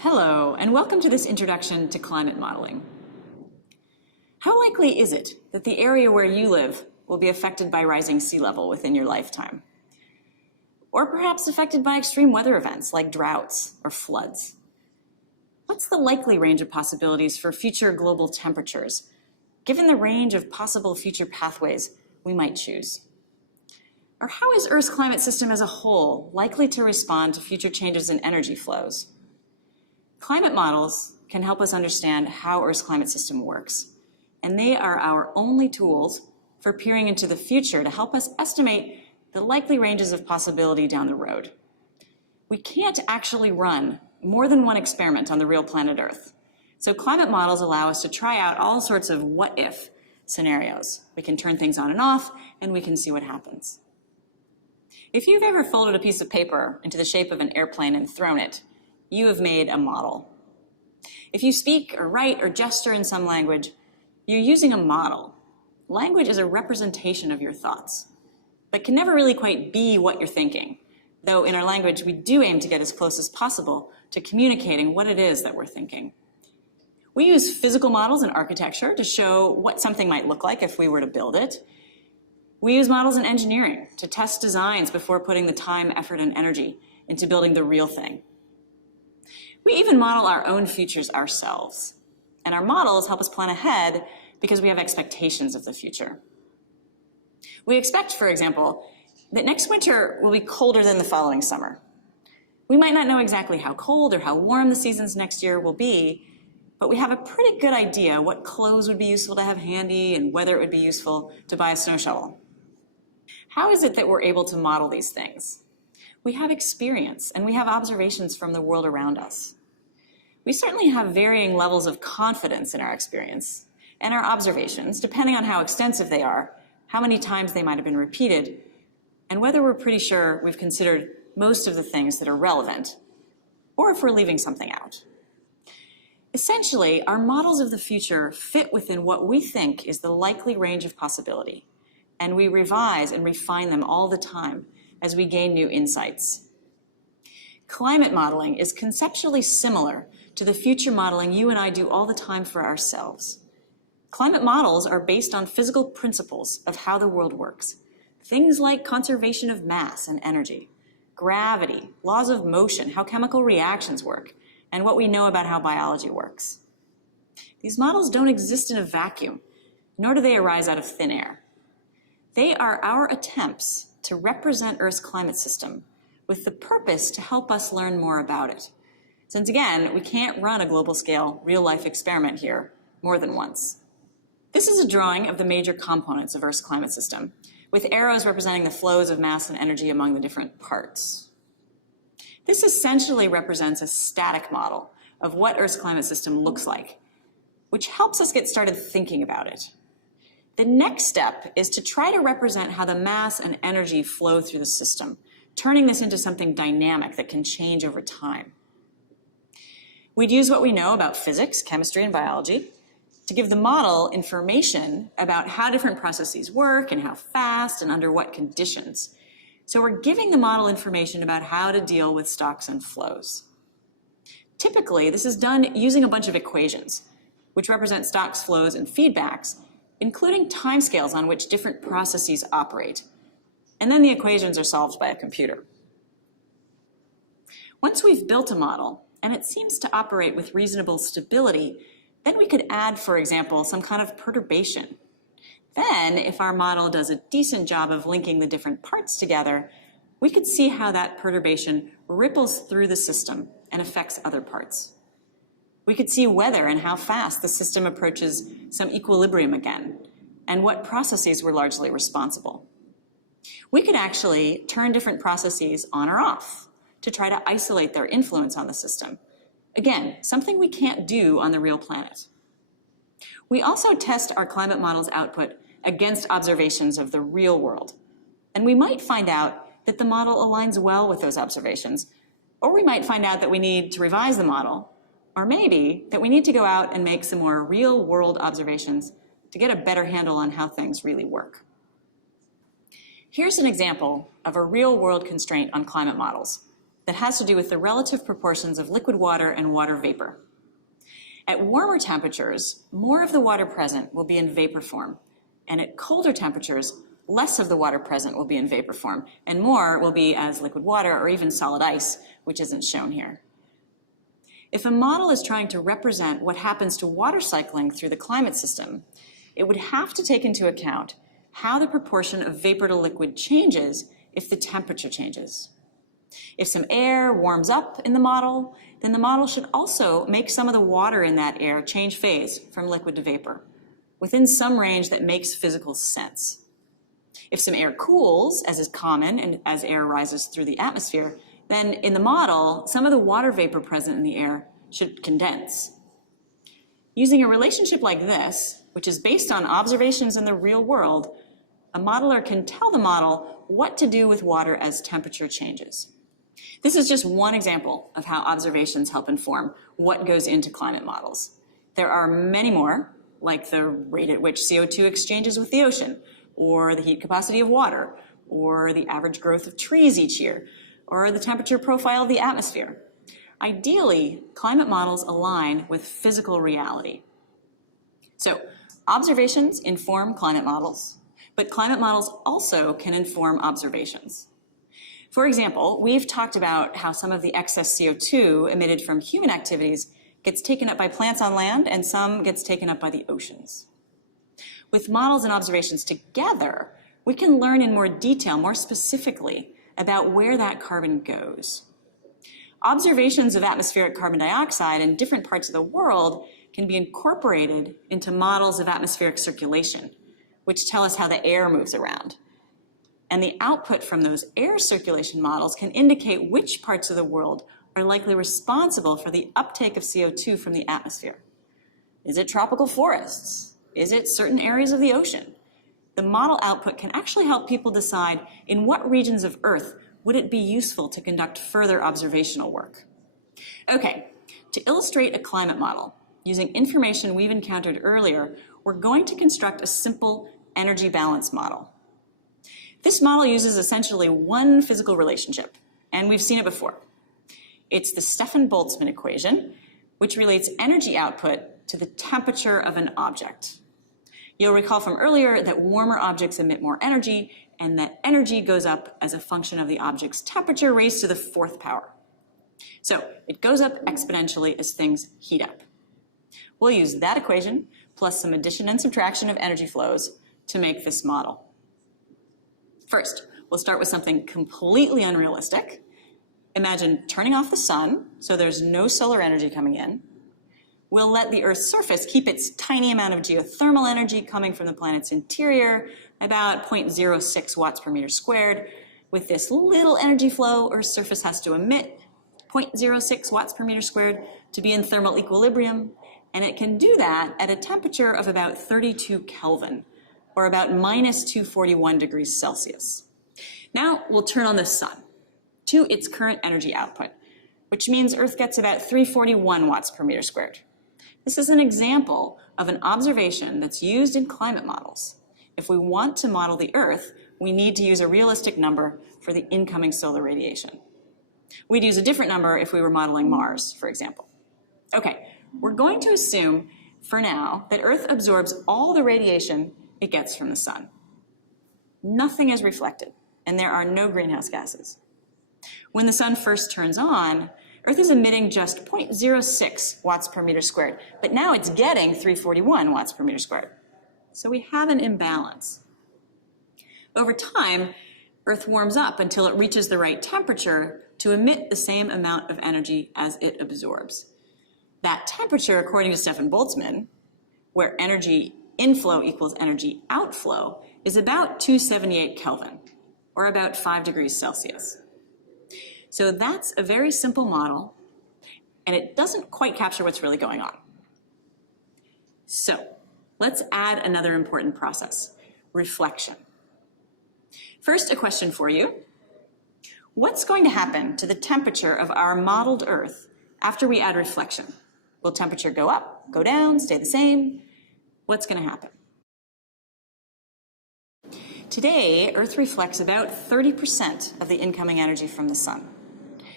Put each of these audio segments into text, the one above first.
Hello, and welcome to this introduction to climate modeling. How likely is it that the area where you live will be affected by rising sea level within your lifetime? Or perhaps affected by extreme weather events like droughts or floods? What's the likely range of possibilities for future global temperatures, given the range of possible future pathways we might choose? Or how is Earth's climate system as a whole likely to respond to future changes in energy flows? Climate models can help us understand how Earth's climate system works, and they are our only tools for peering into the future to help us estimate the likely ranges of possibility down the road. We can't actually run more than one experiment on the real planet Earth, so climate models allow us to try out all sorts of what-if scenarios. We can turn things on and off, and we can see what happens. If you've ever folded a piece of paper into the shape of an airplane and thrown it, you have made a model. If you speak or write or gesture in some language, you're using a model. Language is a representation of your thoughts, but can never really quite be what you're thinking, though in our language we do aim to get as close as possible to communicating what it is that we're thinking. We use physical models in architecture to show what something might look like if we were to build it. We use models in engineering to test designs before putting the time, effort, and energy into building the real thing. We even model our own futures ourselves. And our models help us plan ahead because we have expectations of the future. We expect, for example, that next winter will be colder than the following summer. We might not know exactly how cold or how warm the seasons next year will be, but we have a pretty good idea what clothes would be useful to have handy and whether it would be useful to buy a snow shovel. How is it that we're able to model these things? We have experience and we have observations from the world around us. We certainly have varying levels of confidence in our experience and our observations, depending on how extensive they are, how many times they might have been repeated, and whether we're pretty sure we've considered most of the things that are relevant, or if we're leaving something out. Essentially, our models of the future fit within what we think is the likely range of possibility, and we revise and refine them all the time as we gain new insights. Climate modeling is conceptually similar to the future modeling you and I do all the time for ourselves. Climate models are based on physical principles of how the world works. Things like conservation of mass and energy, gravity, laws of motion, how chemical reactions work, and what we know about how biology works. These models don't exist in a vacuum, nor do they arise out of thin air. They are our attempts to represent Earth's climate system with the purpose to help us learn more about it. Since again, we can't run a global scale real-life experiment here more than once. This is a drawing of the major components of Earth's climate system, with arrows representing the flows of mass and energy among the different parts. This essentially represents a static model of what Earth's climate system looks like, which helps us get started thinking about it. The next step is to try to represent how the mass and energy flow through the system, turning this into something dynamic that can change over time. We'd use what we know about physics, chemistry, and biology to give the model information about how different processes work and how fast and under what conditions. So we're giving the model information about how to deal with stocks and flows. Typically, this is done using a bunch of equations, which represent stocks, flows, and feedbacks, including timescales on which different processes operate. And then the equations are solved by a computer. Once we've built a model, and it seems to operate with reasonable stability, then we could add, for example, some kind of perturbation. Then, if our model does a decent job of linking the different parts together, we could see how that perturbation ripples through the system and affects other parts. We could see whether and how fast the system approaches some equilibrium again, and what processes were largely responsible. We could actually turn different processes on or off to try to isolate their influence on the system. Again, something we can't do on the real planet. We also test our climate model's output against observations of the real world, and we might find out that the model aligns well with those observations, or we might find out that we need to revise the model, or maybe that we need to go out and make some more real-world observations to get a better handle on how things really work. Here's an example of a real-world constraint on climate models, that has to do with the relative proportions of liquid water and water vapor. At warmer temperatures, more of the water present will be in vapor form, and at colder temperatures, less of the water present will be in vapor form, and more will be as liquid water or even solid ice, which isn't shown here. If a model is trying to represent what happens to water cycling through the climate system, it would have to take into account how the proportion of vapor to liquid changes if the temperature changes. If some air warms up in the model, then the model should also make some of the water in that air change phase from liquid to vapor, within some range that makes physical sense. If some air cools, as is common and as air rises through the atmosphere, then in the model, some of the water vapor present in the air should condense. Using a relationship like this, which is based on observations in the real world, a modeler can tell the model what to do with water as temperature changes. This is just one example of how observations help inform what goes into climate models. There are many more, like the rate at which CO2 exchanges with the ocean, or the heat capacity of water, or the average growth of trees each year, or the temperature profile of the atmosphere. Ideally, climate models align with physical reality. So, observations inform climate models, but climate models also can inform observations. For example, we've talked about how some of the excess CO2 emitted from human activities gets taken up by plants on land and some gets taken up by the oceans. With models and observations together, we can learn in more detail, more specifically, about where that carbon goes. Observations of atmospheric carbon dioxide in different parts of the world can be incorporated into models of atmospheric circulation, which tell us how the air moves around. And the output from those air circulation models can indicate which parts of the world are likely responsible for the uptake of CO2 from the atmosphere. Is it tropical forests? Is it certain areas of the ocean? The model output can actually help people decide in what regions of Earth would it be useful to conduct further observational work. Okay, to illustrate a climate model, using information we've encountered earlier, we're going to construct a simple energy balance model. This model uses essentially one physical relationship, and we've seen it before. It's the Stefan-Boltzmann equation, which relates energy output to the temperature of an object. You'll recall from earlier that warmer objects emit more energy, and that energy goes up as a function of the object's temperature raised to the fourth power. So it goes up exponentially as things heat up. We'll use that equation, plus some addition and subtraction of energy flows, to make this model. First, we'll start with something completely unrealistic. Imagine turning off the sun, so there's no solar energy coming in. We'll let the Earth's surface keep its tiny amount of geothermal energy coming from the planet's interior, about 0.06 watts per meter squared. With this little energy flow, Earth's surface has to emit 0.06 watts per meter squared to be in thermal equilibrium, and it can do that at a temperature of about 32 Kelvin, or about minus 241 degrees Celsius. Now we'll turn on the sun to its current energy output, which means Earth gets about 341 watts per meter squared. This is an example of an observation that's used in climate models. If we want to model the Earth, we need to use a realistic number for the incoming solar radiation. We'd use a different number if we were modeling Mars, for example. Okay, we're going to assume, for now, that Earth absorbs all the radiation it gets from the sun. Nothing is reflected, and there are no greenhouse gases. When the sun first turns on, Earth is emitting just 0.06 watts per meter squared, but now it's getting 341 watts per meter squared. So we have an imbalance. Over time, Earth warms up until it reaches the right temperature to emit the same amount of energy as it absorbs. That temperature, according to Stefan-Boltzmann, where energy inflow equals energy outflow, is about 278 Kelvin, or about 5 degrees Celsius. So that's a very simple model, and it doesn't quite capture what's really going on. So let's add another important process, reflection. First, a question for you. What's going to happen to the temperature of our modeled Earth after we add reflection? Will temperature go up, go down, stay the same? What's going to happen? Today, Earth reflects about 30% of the incoming energy from the sun.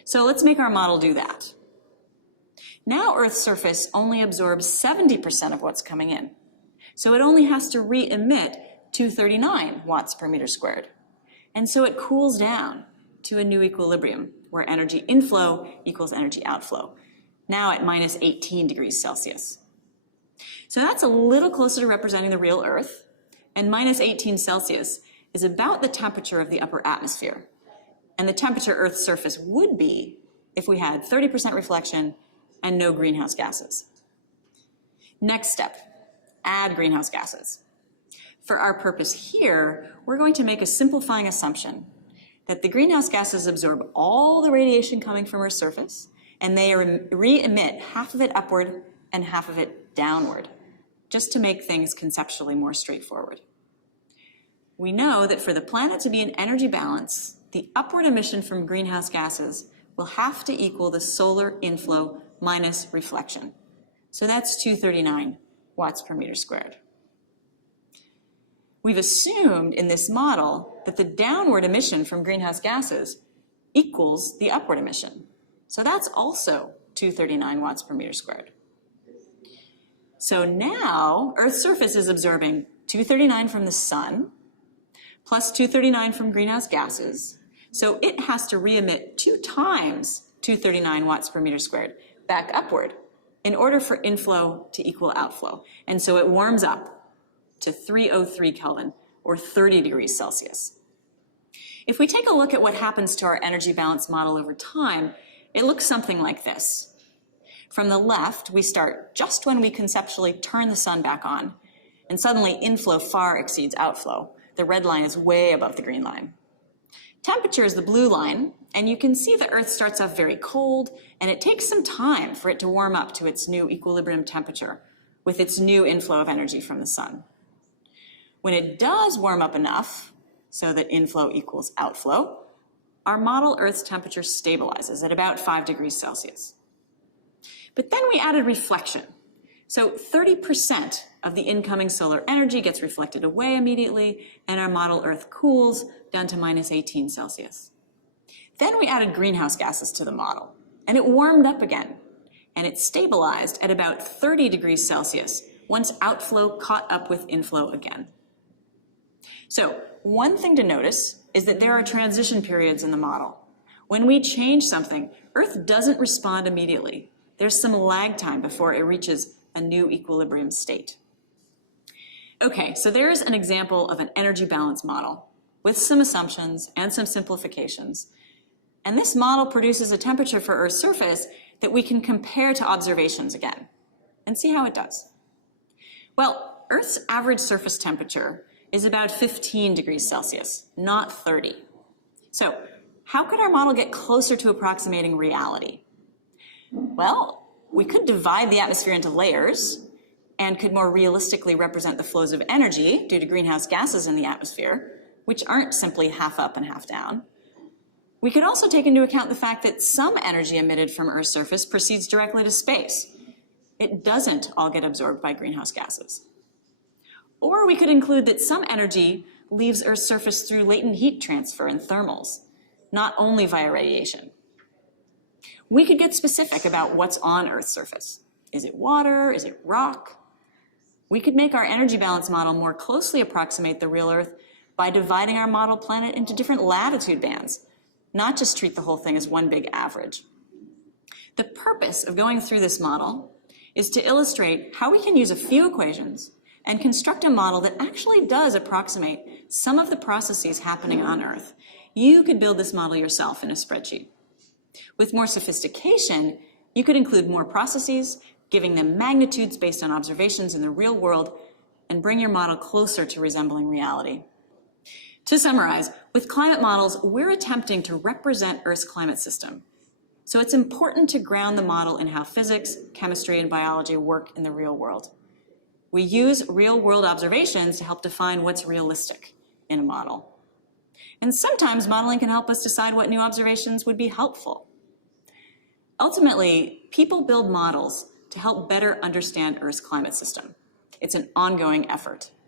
So let's make our model do that. Now Earth's surface only absorbs 70% of what's coming in. So it only has to re-emit 239 watts per meter squared. And so it cools down to a new equilibrium where energy inflow equals energy outflow, now at minus 18 degrees Celsius. So that's a little closer to representing the real Earth, and minus 18 Celsius is about the temperature of the upper atmosphere, and the temperature Earth's surface would be if we had 30% reflection and no greenhouse gases. Next step, add greenhouse gases. For our purpose here, we're going to make a simplifying assumption that the greenhouse gases absorb all the radiation coming from Earth's surface, and they re-emit half of it upward and half of it downward, just to make things conceptually more straightforward. We know that for the planet to be in energy balance, the upward emission from greenhouse gases will have to equal the solar inflow minus reflection. So that's 239 watts per meter squared. We've assumed in this model that the downward emission from greenhouse gases equals the upward emission. So that's also 239 watts per meter squared. So now Earth's surface is absorbing 239 from the sun plus 239 from greenhouse gases. So it has to re-emit 2 times 239 watts per meter squared back upward in order for inflow to equal outflow. And so it warms up to 303 Kelvin, or 30 degrees Celsius. If we take a look at what happens to our energy balance model over time, it looks something like this. From the left, we start just when we conceptually turn the sun back on, and suddenly inflow far exceeds outflow. The red line is way above the green line. Temperature is the blue line, and you can see the Earth starts off very cold, and it takes some time for it to warm up to its new equilibrium temperature with its new inflow of energy from the sun. When it does warm up enough so that inflow equals outflow, our model Earth's temperature stabilizes at about 5 degrees Celsius. But then we added reflection. So 30% of the incoming solar energy gets reflected away immediately, and our model Earth cools down to minus 18 Celsius. Then we added greenhouse gases to the model, and it warmed up again, and it stabilized at about 30 degrees Celsius once outflow caught up with inflow again. So one thing to notice is that there are transition periods in the model. When we change something, Earth doesn't respond immediately. There's some lag time before it reaches a new equilibrium state. Okay, so there's an example of an energy balance model with some assumptions and some simplifications. And this model produces a temperature for Earth's surface that we can compare to observations again and see how it does. Well, Earth's average surface temperature is about 15 degrees Celsius, not 30. So how could our model get closer to approximating reality? Well, we could divide the atmosphere into layers and could more realistically represent the flows of energy due to greenhouse gases in the atmosphere, which aren't simply half up and half down. We could also take into account the fact that some energy emitted from Earth's surface proceeds directly to space. It doesn't all get absorbed by greenhouse gases. Or we could include that some energy leaves Earth's surface through latent heat transfer and thermals, not only via radiation. We could get specific about what's on Earth's surface. Is it water? Is it rock? We could make our energy balance model more closely approximate the real Earth by dividing our model planet into different latitude bands, not just treat the whole thing as one big average. The purpose of going through this model is to illustrate how we can use a few equations and construct a model that actually does approximate some of the processes happening on Earth. You could build this model yourself in a spreadsheet. With more sophistication, you could include more processes, giving them magnitudes based on observations in the real world, and bring your model closer to resembling reality. To summarize, with climate models, we're attempting to represent Earth's climate system. So it's important to ground the model in how physics, chemistry, and biology work in the real world. We use real-world observations to help define what's realistic in a model. And sometimes modeling can help us decide what new observations would be helpful. Ultimately, people build models to help better understand Earth's climate system. It's an ongoing effort.